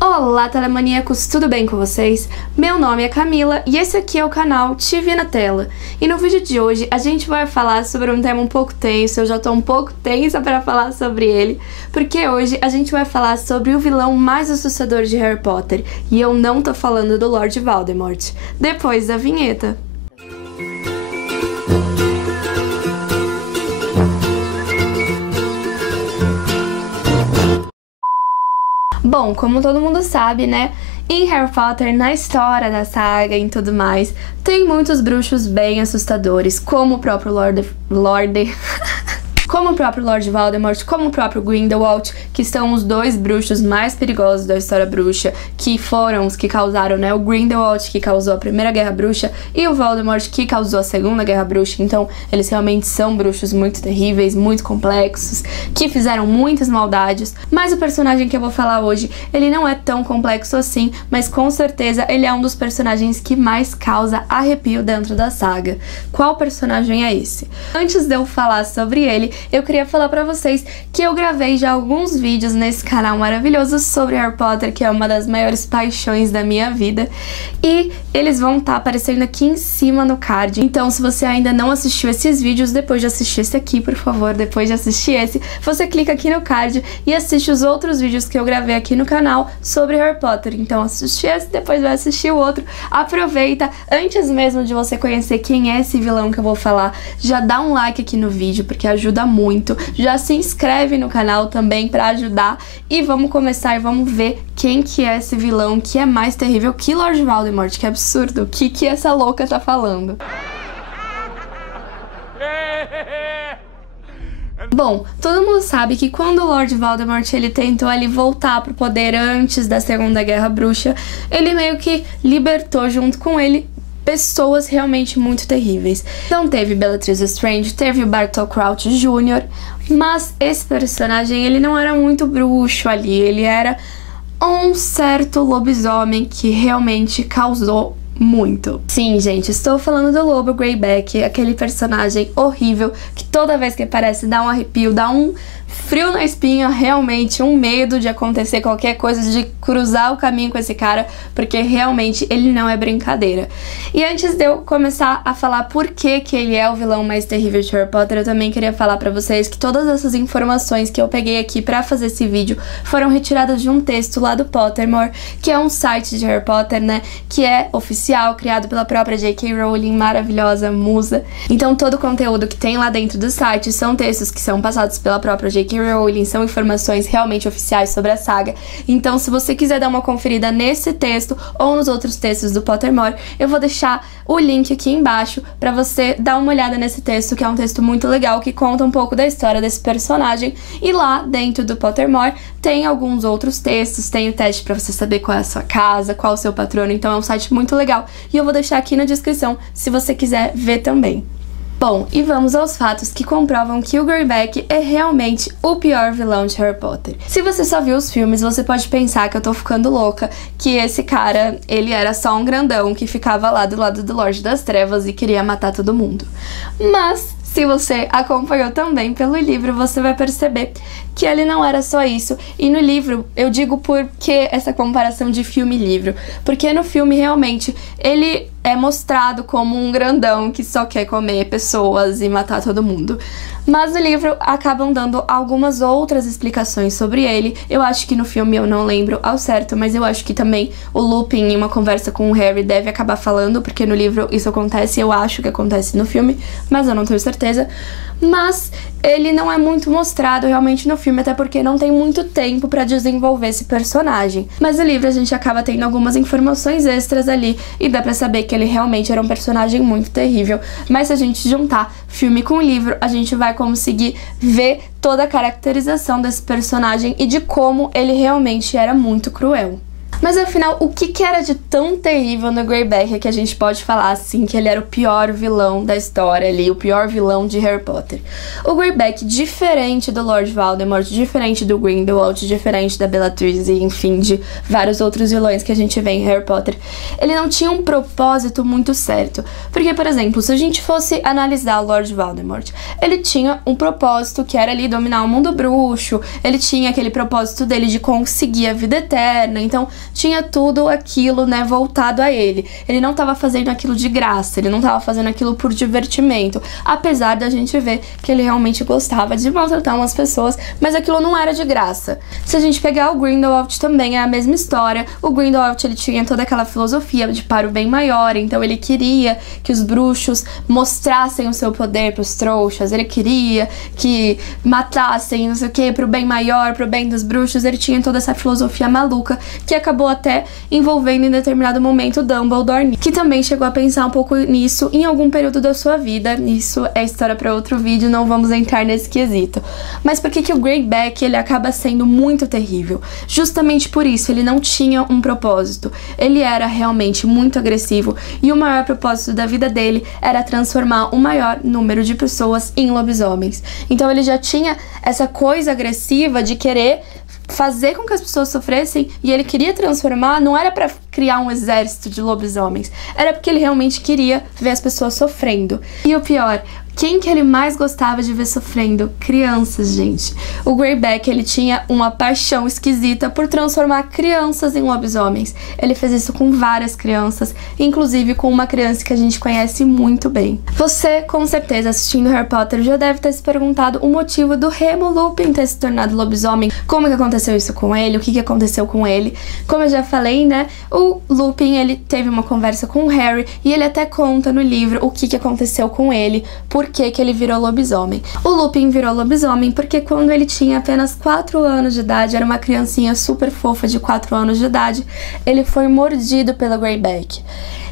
Olá, telemaníacos, tudo bem com vocês? Meu nome é Camila e esse aqui é o canal TV na Tela. E no vídeo de hoje a gente vai falar sobre um tema um pouco tenso, eu já tô um pouco tensa para falar sobre ele, porque hoje a gente vai falar sobre o vilão mais assustador de Harry Potter, e eu não tô falando do Lord Voldemort. Depois da vinheta. Bom, como todo mundo sabe, né, em Harry Potter, na história da saga e tudo mais, tem muitos bruxos bem assustadores, como o próprio Lord Voldemort, como o próprio Grindelwald, que são os dois bruxos mais perigosos da história bruxa, que foram os que causaram, né, o Grindelwald que causou a Primeira Guerra Bruxa e o Voldemort que causou a Segunda Guerra Bruxa. Então eles realmente são bruxos muito terríveis, muito complexos, que fizeram muitas maldades. Mas o personagem que eu vou falar hoje, ele não é tão complexo assim, mas com certeza ele é um dos personagens que mais causa arrepio dentro da saga. Qual personagem é esse? Antes de eu falar sobre ele, eu queria falar pra vocês que eu gravei já alguns vídeos nesse canal maravilhoso sobre Harry Potter, que é uma das maiores paixões da minha vida, e eles vão estar aparecendo aqui em cima no card. Então, se você ainda não assistiu esses vídeos, depois de assistir esse aqui, por favor, depois de assistir esse, você clica aqui no card e assiste os outros vídeos que eu gravei aqui no canal sobre Harry Potter. Então, assiste esse, depois vai assistir o outro. Aproveita, antes mesmo de você conhecer quem é esse vilão que eu vou falar, já dá um like aqui no vídeo, porque ajuda muito. Já se inscreve no canal também pra ajudar. E vamos começar e vamos ver quem que é esse vilão que é mais terrível que Lord Voldemort. Que absurdo, o que essa louca tá falando? Bom, todo mundo sabe que quando o Lord Voldemort ele tentou ali voltar pro poder antes da Segunda Guerra Bruxa, ele meio que libertou junto com ele pessoas realmente muito terríveis. Então teve Bellatrix Lestrange, teve o Bartol Crouch Jr., mas esse personagem ele não era muito bruxo ali, ele era um certo lobisomem que realmente causou muito. Sim, gente, estou falando do Lobo Greyback, aquele personagem horrível que toda vez que aparece dá um arrepio, dá um frio na espinha, realmente um medo de acontecer qualquer coisa, de cruzar o caminho com esse cara, porque realmente ele não é brincadeira. E antes de eu começar a falar por que ele é o vilão mais terrível de Harry Potter, eu também queria falar pra vocês que todas essas informações que eu peguei aqui pra fazer esse vídeo foram retiradas de um texto lá do Pottermore, que é um site de Harry Potter, né, que é oficial, criado pela própria J.K. Rowling, maravilhosa musa. Então todo o conteúdo que tem lá dentro do site são textos que são passados pela própria J.K. Rowling, são informações realmente oficiais sobre a saga. Então se você quiser dar uma conferida nesse texto ou nos outros textos do Pottermore, eu vou deixar o link aqui embaixo pra você dar uma olhada nesse texto, que é um texto muito legal, que conta um pouco da história desse personagem. E lá dentro do Pottermore tem alguns outros textos, tem o teste pra você saber qual é a sua casa, qual é o seu patrono, então é um site muito legal. E eu vou deixar aqui na descrição se você quiser ver também. Bom, e vamos aos fatos que comprovam que o Greyback é realmente o pior vilão de Harry Potter. Se você só viu os filmes, você pode pensar que eu tô ficando louca, que esse cara, ele era só um grandão que ficava lá do lado do Lorde das Trevas e queria matar todo mundo. Mas se você acompanhou também pelo livro, você vai perceber que ele não era só isso. E no livro, eu digo por que essa comparação de filme e livro, porque no filme realmente ele é mostrado como um grandão que só quer comer pessoas e matar todo mundo. Mas no livro acabam dando algumas outras explicações sobre ele. Eu acho que no filme eu não lembro ao certo, mas eu acho que também o Lupin, em uma conversa com o Harry, deve acabar falando, porque no livro isso acontece, eu acho que acontece no filme, mas eu não tenho certeza. Mas ele não é muito mostrado realmente no filme, até porque não tem muito tempo pra desenvolver esse personagem. Mas no livro a gente acaba tendo algumas informações extras ali, e dá pra saber que ele realmente era um personagem muito terrível. Mas se a gente juntar filme com livro, a gente vai conseguir ver toda a caracterização desse personagem e de como ele realmente era muito cruel. Mas afinal, o que era de tão terrível no Greyback que a gente pode falar assim que ele era o pior vilão da história ali, o pior vilão de Harry Potter? O Greyback, diferente do Lord Voldemort, diferente do Grindelwald, diferente da Bellatrix e enfim, de vários outros vilões que a gente vê em Harry Potter, ele não tinha um propósito muito certo. Porque, por exemplo, se a gente fosse analisar o Lord Voldemort, ele tinha um propósito que era ali dominar o mundo bruxo, ele tinha aquele propósito dele de conseguir a vida eterna, então tinha tudo aquilo, né, voltado a ele. Ele não tava fazendo aquilo de graça, ele não tava fazendo aquilo por divertimento, apesar da gente ver que ele realmente gostava de maltratar umas pessoas, mas aquilo não era de graça. Se a gente pegar o Grindelwald também é a mesma história. O Grindelwald, ele tinha toda aquela filosofia de para o bem maior, então ele queria que os bruxos mostrassem o seu poder pros trouxas, ele queria que matassem, não sei o que, pro bem maior, pro bem dos bruxos. Ele tinha toda essa filosofia maluca que acabou até envolvendo em determinado momento o Dumbledore, que também chegou a pensar um pouco nisso em algum período da sua vida. Isso é história para outro vídeo, não vamos entrar nesse quesito. Mas por que o Greyback, ele acaba sendo muito terrível? Justamente por isso, ele não tinha um propósito. Ele era realmente muito agressivo e o maior propósito da vida dele era transformar o maior número de pessoas em lobisomens. Então ele já tinha essa coisa agressiva de querer fazer com que as pessoas sofressem, e ele queria transformar, não era pra criar um exército de lobisomens, era porque ele realmente queria ver as pessoas sofrendo. E o pior, quem que ele mais gostava de ver sofrendo? Crianças, gente. O Greyback, ele tinha uma paixão esquisita por transformar crianças em lobisomens. Ele fez isso com várias crianças, inclusive com uma criança que a gente conhece muito bem. Você, com certeza, assistindo Harry Potter, já deve ter se perguntado o motivo do Remo Lupin ter se tornado lobisomem. Como que aconteceu isso com ele? O que que aconteceu com ele? Como eu já falei, né? O Lupin, ele teve uma conversa com o Harry e ele até conta no livro o que que aconteceu com ele, por que ele virou lobisomem. O Lupin virou lobisomem porque quando ele tinha apenas 4 anos de idade, era uma criancinha super fofa de 4 anos de idade, ele foi mordido pela Greyback.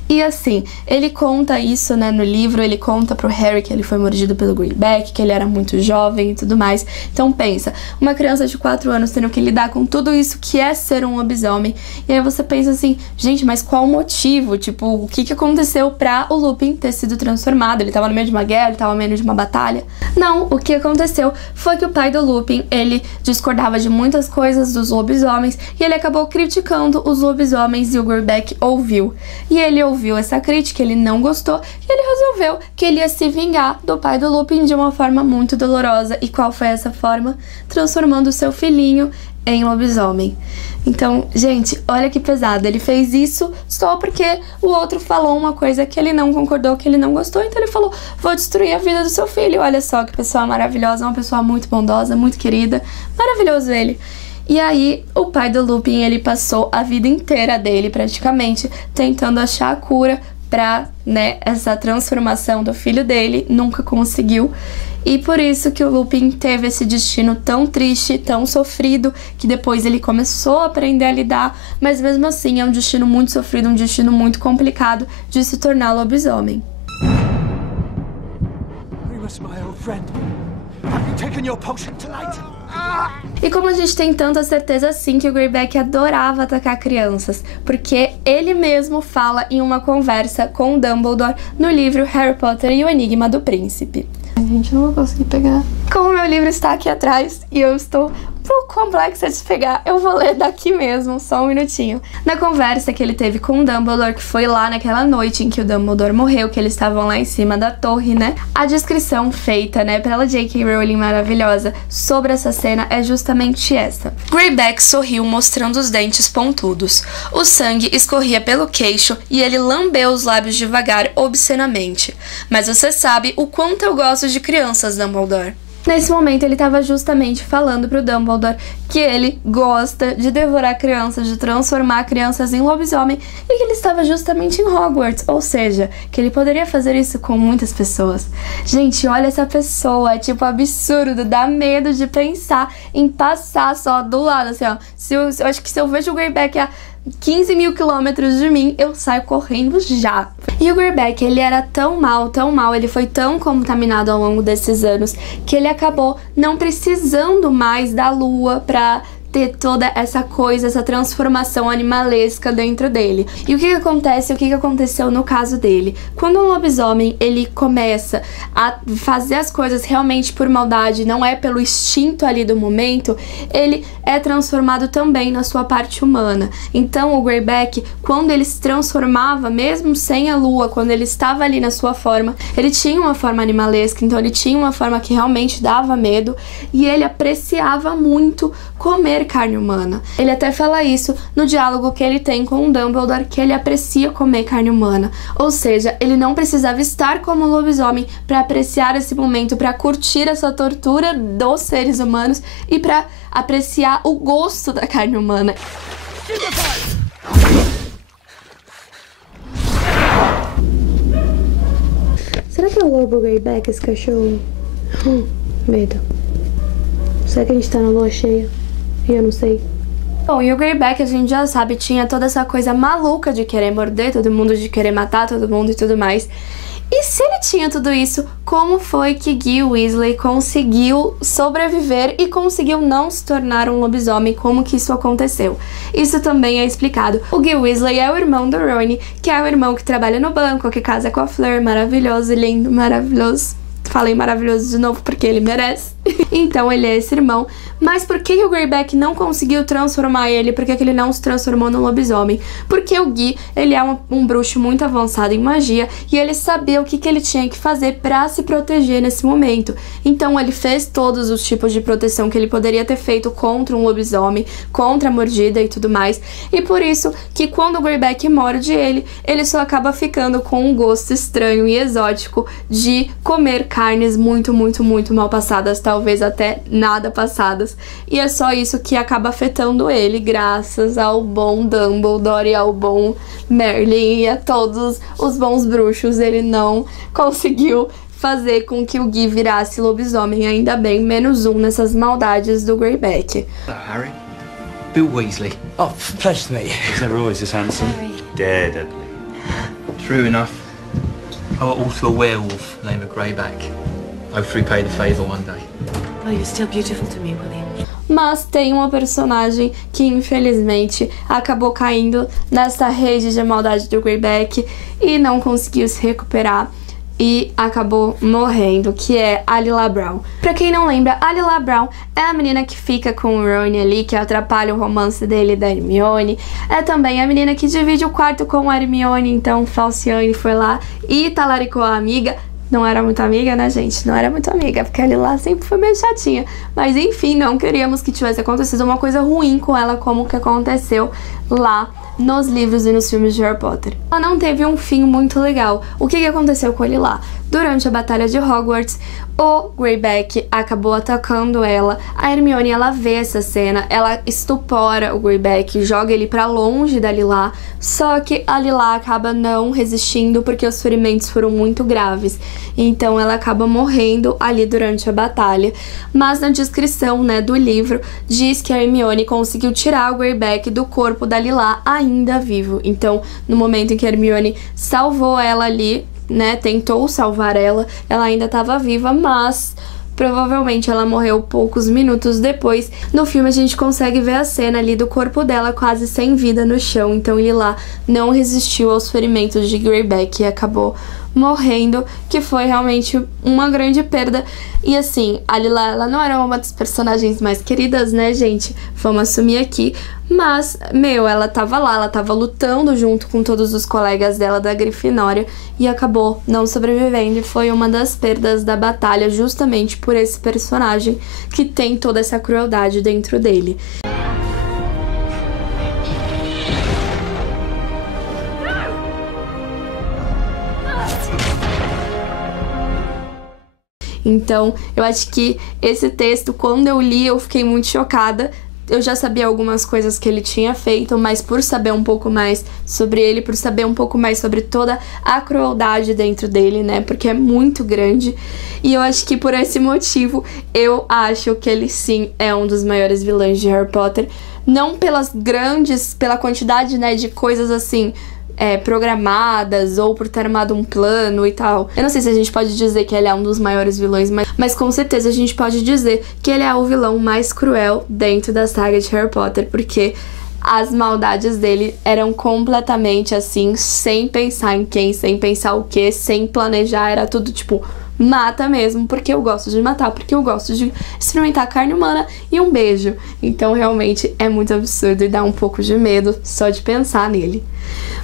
E assim, ele conta isso, né, no livro, ele conta pro Harry que ele foi mordido pelo Greyback, que ele era muito jovem e tudo mais. Então pensa, uma criança de 4 anos tendo que lidar com tudo isso que é ser um lobisomem. E aí você pensa assim, gente, mas qual o motivo? Tipo, o que que aconteceu pra o Lupin ter sido transformado? Ele tava no meio de uma guerra, ele tava no meio de uma batalha? Não, o que aconteceu foi que o pai do Lupin, ele discordava de muitas coisas dos lobisomens e ele acabou criticando os lobisomens e o Greyback ouviu. E ele ouviu essa crítica, ele não gostou e ele resolveu que ele ia se vingar do pai do Lupin de uma forma muito dolorosa. E qual foi essa forma? Transformando o seu filhinho em lobisomem. Então, gente, olha que pesado. Ele fez isso só porque o outro falou uma coisa que ele não concordou, que ele não gostou. Então ele falou, vou destruir a vida do seu filho. Olha só que pessoa maravilhosa, uma pessoa muito bondosa, muito querida. Maravilhoso ele. E aí, o pai do Lupin, ele passou a vida inteira dele, praticamente, tentando achar a cura pra, né, essa transformação do filho dele. Nunca conseguiu. E por isso que o Lupin teve esse destino tão triste, tão sofrido, que depois ele começou a aprender a lidar, mas mesmo assim é um destino muito sofrido, um destino muito complicado de se tornar lobisomem. Remus, my old friend. Have you taken your potion tonight? E como a gente tem tanta certeza assim que o Greyback adorava atacar crianças, porque ele mesmo fala em uma conversa com o Dumbledore no livro Harry Potter e o Enigma do Príncipe. A gente não vai conseguir pegar. Como meu livro está aqui atrás e eu estou um pouco complexa de pegar, eu vou ler daqui mesmo, só um minutinho. Na conversa que ele teve com o Dumbledore, que foi lá naquela noite em que o Dumbledore morreu, que eles estavam lá em cima da torre, né? A descrição feita, né, pela J.K. Rowling maravilhosa sobre essa cena é justamente essa. Greyback sorriu mostrando os dentes pontudos. O sangue escorria pelo queixo e ele lambeu os lábios devagar, obscenamente. Mas você sabe o quanto eu gosto de crianças, Dumbledore. Nesse momento, ele estava justamente falando pro Dumbledore que ele gosta de devorar crianças, de transformar crianças em lobisomem, e que ele estava justamente em Hogwarts, ou seja, que ele poderia fazer isso com muitas pessoas. Gente, olha essa pessoa, é tipo absurdo, dá medo de pensar em passar só do lado, assim, ó. Eu acho que se eu vejo o Greyback a 15 mil quilômetros de mim, eu saio correndo já. E o Greyback, ele era tão mal, ele foi tão contaminado ao longo desses anos, que ele acabou não precisando mais da lua pra ter toda essa coisa, essa transformação animalesca dentro dele. E o que acontece, o que aconteceu no caso dele? Quando um lobisomem, ele começa a fazer as coisas realmente por maldade, não é pelo instinto ali do momento, ele é transformado também na sua parte humana. Então o Greyback, quando ele se transformava, mesmo sem a lua, quando ele estava ali na sua forma, ele tinha uma forma animalesca, então ele tinha uma forma que realmente dava medo, e ele apreciava muito comer carne humana. Ele até fala isso no diálogo que ele tem com o Dumbledore, que ele aprecia comer carne humana. Ou seja, ele não precisava estar como lobisomem para apreciar esse momento, para curtir essa tortura dos seres humanos e para apreciar o gosto da carne humana. Será que é o lobo Greyback, esse cachorro? Medo. Será que a gente tá na lua cheia? E eu não sei. Bom, e o Greyback, a gente já sabe, tinha toda essa coisa maluca de querer morder todo mundo, de querer matar todo mundo e tudo mais. E se ele tinha tudo isso, como foi que Gui Weasley conseguiu sobreviver e conseguiu não se tornar um lobisomem? Como que isso aconteceu? Isso também é explicado. O Gui Weasley é o irmão do Rony, que é o irmão que trabalha no banco, que casa com a Fleur, maravilhoso, lindo, maravilhoso. Falei maravilhoso de novo porque ele merece. Então ele é esse irmão. Mas por que o Greyback não conseguiu transformar ele? Por que ele não se transformou num lobisomem? Porque o Gui, ele é um bruxo muito avançado em magia e ele sabia o que ele tinha que fazer pra se proteger nesse momento. Então ele fez todos os tipos de proteção que ele poderia ter feito contra um lobisomem, contra a mordida e tudo mais. E por isso que quando o Greyback morde ele só acaba ficando com um gosto estranho e exótico de comer carnes muito, muito, muito mal passadas, talvez até nada passadas. E é só isso que acaba afetando ele, graças ao bom Dumbledore e ao bom Merlin e a todos os bons bruxos. Ele não conseguiu fazer com que o Gui virasse lobisomem, ainda bem, -1 nessas maldades do Greyback. Harry? Bill Weasley. Oh, pleasure to meet you. He's never always this handsome. Daredevil. True enough. I got also a werewolf named Greyback. Hope to repay the favour one day. Well, you're still beautiful to me, William. Mas tem uma personagem que infelizmente acabou caindo nessa rede de maldade do Greyback e não conseguiu se recuperar e acabou morrendo, que é a Lila Brown. Pra quem não lembra, a Lila Brown é a menina que fica com o Rony ali, que atrapalha o romance dele e da Hermione. É também a menina que divide o quarto com a Hermione, então Falciane foi lá e talaricou a amiga. Não era muito amiga, né, gente? Não era muito amiga, porque a Lila sempre foi meio chatinha. Mas, enfim, não queríamos que tivesse acontecido uma coisa ruim com ela, como que aconteceu lá nos livros e nos filmes de Harry Potter. Ela não teve um fim muito legal. O que aconteceu com ele lá? Durante a Batalha de Hogwarts, o Greyback acabou atacando ela. A Hermione, ela vê essa cena, ela estupora o Greyback, joga ele pra longe da Lila, só que a Lila acaba não resistindo porque os ferimentos foram muito graves. Então ela acaba morrendo ali durante a batalha. Mas na descrição, né, do livro, diz que a Hermione conseguiu tirar o Greyback do corpo da Lila ainda vivo. Então, no momento em que a Hermione salvou ela ali, né, tentou salvar ela ainda estava viva, mas provavelmente ela morreu poucos minutos depois. No filme a gente consegue ver a cena ali do corpo dela quase sem vida no chão, então Lila não resistiu aos ferimentos de Greyback e acabou morrendo, que foi realmente uma grande perda. E assim, a Lila, ela não era uma das personagens mais queridas, né, gente? Vamos assumir aqui. Mas, ela tava lá, ela tava lutando junto com todos os colegas dela da Grifinória e acabou não sobrevivendo. E foi uma das perdas da batalha justamente por esse personagem que tem toda essa crueldade dentro dele. Então, eu acho que esse texto, quando eu li, eu fiquei muito chocada. Eu já sabia algumas coisas que ele tinha feito, mas por saber um pouco mais sobre ele, por saber um pouco mais sobre toda a crueldade dentro dele, né? Porque é muito grande. E eu acho que por esse motivo, eu acho que ele sim é um dos maiores vilões de Harry Potter. Não pela quantidade, né, de coisas assim programadas ou por ter armado um plano e tal. Eu não sei se a gente pode dizer que ele é um dos maiores vilões, mas com certeza a gente pode dizer que ele é o vilão mais cruel dentro da saga de Harry Potter, porque as maldades dele eram completamente assim, sem pensar em quem, sem pensar o que, sem planejar, era tudo tipo, mata mesmo, porque eu gosto de matar, porque eu gosto de experimentar carne humana e um beijo. Então realmente é muito absurdo e dá um pouco de medo só de pensar nele.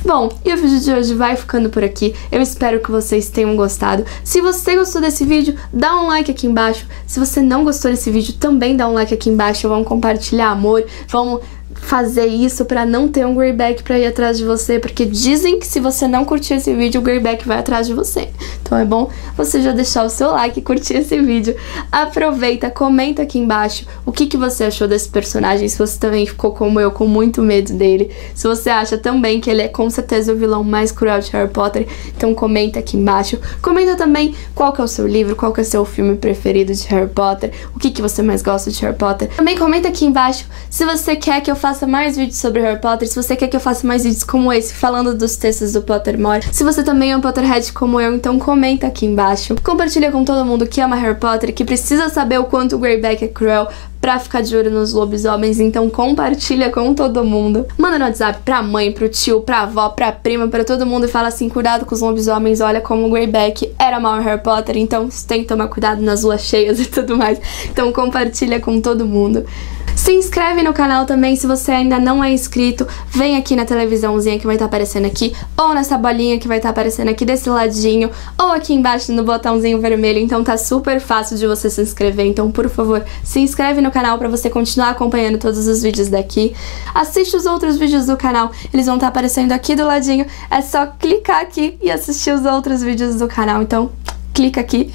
Bom, e o vídeo de hoje vai ficando por aqui. Eu espero que vocês tenham gostado. Se você gostou desse vídeo, dá um like aqui embaixo. Se você não gostou desse vídeo, também dá um like aqui embaixo. Vamos compartilhar amor, vamos fazer isso pra não ter um Greyback pra ir atrás de você, porque dizem que se você não curtir esse vídeo, o Greyback vai atrás de você. Então é bom você já deixar o seu like e curtir esse vídeo. Aproveita, comenta aqui embaixo o que você achou desse personagem, se você também ficou como eu, com muito medo dele, se você acha também que ele é com certeza o vilão mais cruel de Harry Potter, então comenta aqui embaixo. Comenta também qual que é o seu livro, qual que é o seu filme preferido de Harry Potter, o que você mais gosta de Harry Potter. Também comenta aqui embaixo se você quer que eu faça mais vídeos sobre Harry Potter, se você quer que eu faça mais vídeos como esse, falando dos textos do Pottermore. Se você também é um Potterhead como eu, então comenta aqui embaixo. Compartilha com todo mundo que ama Harry Potter e que precisa saber o quanto o Greyback é cruel pra ficar de olho nos lobisomens, então compartilha com todo mundo. Manda no WhatsApp pra mãe, pro tio, pra avó, pra prima, pra todo mundo e fala assim, cuidado com os lobisomens, olha como o Greyback era mal em Harry Potter, então você tem que tomar cuidado nas luas cheias e tudo mais. Então compartilha com todo mundo. Se inscreve no canal também, se você ainda não é inscrito, vem aqui na televisãozinha que vai estar aparecendo aqui, ou nessa bolinha que vai estar aparecendo aqui desse ladinho, ou aqui embaixo no botãozinho vermelho, então tá super fácil de você se inscrever, então por favor, se inscreve no canal pra você continuar acompanhando todos os vídeos daqui. Assiste os outros vídeos do canal, eles vão estar aparecendo aqui do ladinho, é só clicar aqui e assistir os outros vídeos do canal, então clica aqui.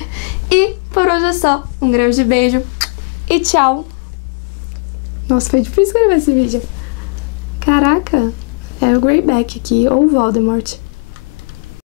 E por hoje é só, um grande beijo e tchau! Nossa, foi difícil gravar esse vídeo. Caraca, é o Greyback aqui, ou o Voldemort.